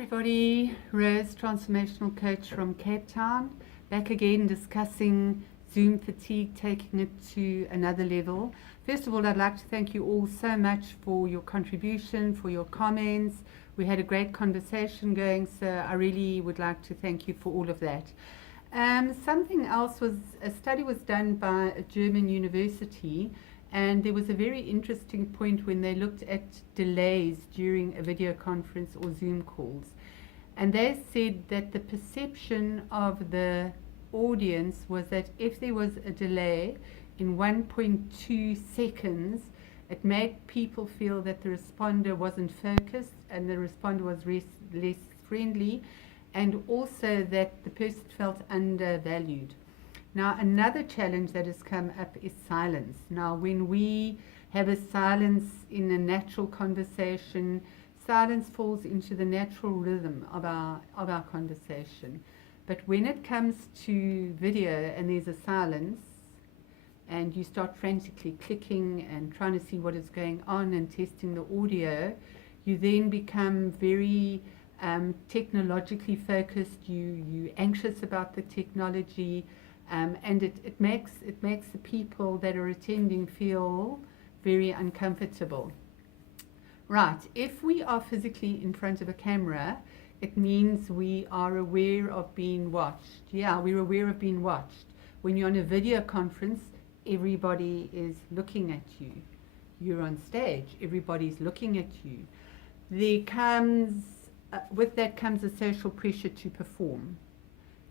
Everybody, Rose, transformational coach from Cape Town, back again discussing Zoom fatigue, taking it to another level. First of all, I'd like to thank you all so much for your contribution, for your comments. We had a great conversation going, so I really would like to thank you for all of that. Something else was, a study was done by a German university, and there was a very interesting point when they looked at delays during a video conference or Zoom calls. And they said that the perception of the audience was that if there was a delay in 1.2 seconds, it made people feel that the responder wasn't focused and the responder was less friendly, and also that the person felt undervalued. Now, another challenge that has come up is silence. Now, when we have a silence in a natural conversation, silence falls into the natural rhythm of our conversation. But when it comes to video and there's a silence, and you start frantically clicking and trying to see what is going on and testing the audio, you then become very technologically focused. You're anxious about the technology. And it makes the people that are attending feel very uncomfortable. Right, if we are physically in front of a camera, it means we are aware of being watched. Yeah, we're aware of being watched. When you're on a video conference, everybody is looking at you. You're on stage, everybody's looking at you. With that comes a social pressure to perform.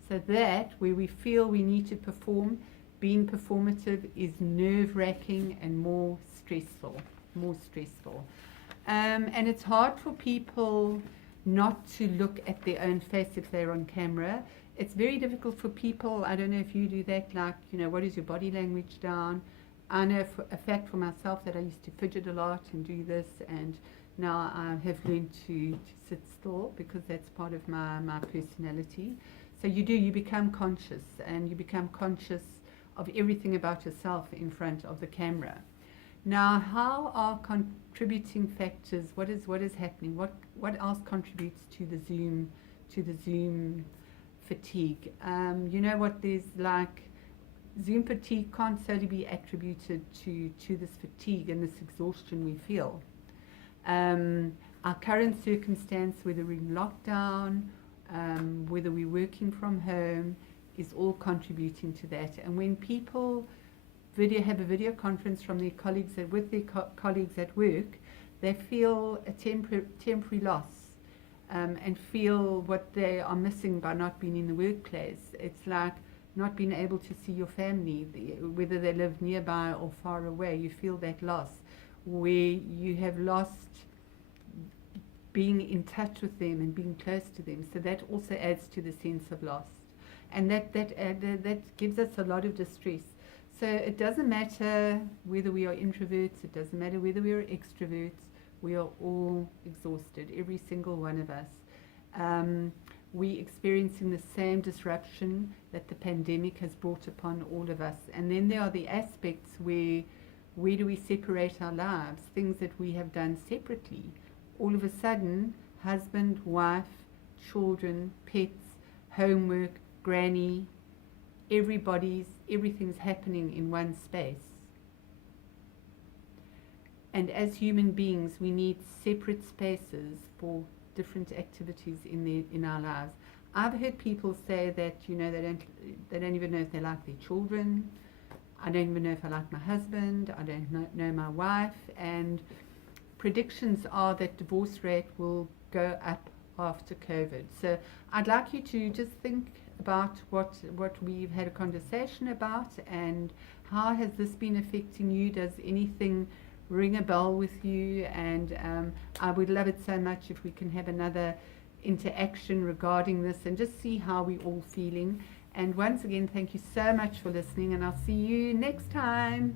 So that, where we feel we need to perform, being performative is nerve-wracking and more stressful. And it's hard for people not to look at their own face if they're on camera. It's very difficult for people, I don't know if you do that, like, what is your body language down? I know for a fact for myself that I used to fidget a lot and do this, and now I have learned to sit still because that's part of my personality. So you become conscious, and you become conscious of everything about yourself in front of the camera. Now, how are contributing factors? What is happening? What else contributes to the Zoom fatigue? There's like Zoom fatigue can't solely be attributed to this fatigue and this exhaustion we feel. Our current circumstance, whether we're in lockdown, whether we're working from home, is all contributing to that. And when people have a video conference from their colleagues with their colleagues at work, they feel a temporary loss, and feel what they are missing by not being in the workplace. It's like not being able to see your family, whether they live nearby or far away. You feel that loss, where you have lost being in touch with them and being close to them. So that also adds to the sense of loss, and that gives us a lot of distress. So it doesn't matter whether we are introverts, it doesn't matter whether we are extroverts, we are all exhausted, every single one of us. We're experiencing the same disruption that the pandemic has brought upon all of us. And then there are the aspects where do we separate our lives, things that we have done separately. All of a sudden, husband, wife, children, pets, homework, granny, everything's happening in one space. And as human beings, we need separate spaces for different activities in our lives. I've heard people say that they don't even know if they like their children. I don't even know if I like my husband. I don't know my wife. And predictions are that divorce rate will go up after COVID. So I'd like you to just think about what we've had a conversation about, and how has this been affecting you. Does anything ring a bell with you? And I would love it so much if we can have another interaction regarding this and just see how we're all feeling. And once again, thank you so much for listening, and I'll see you next time.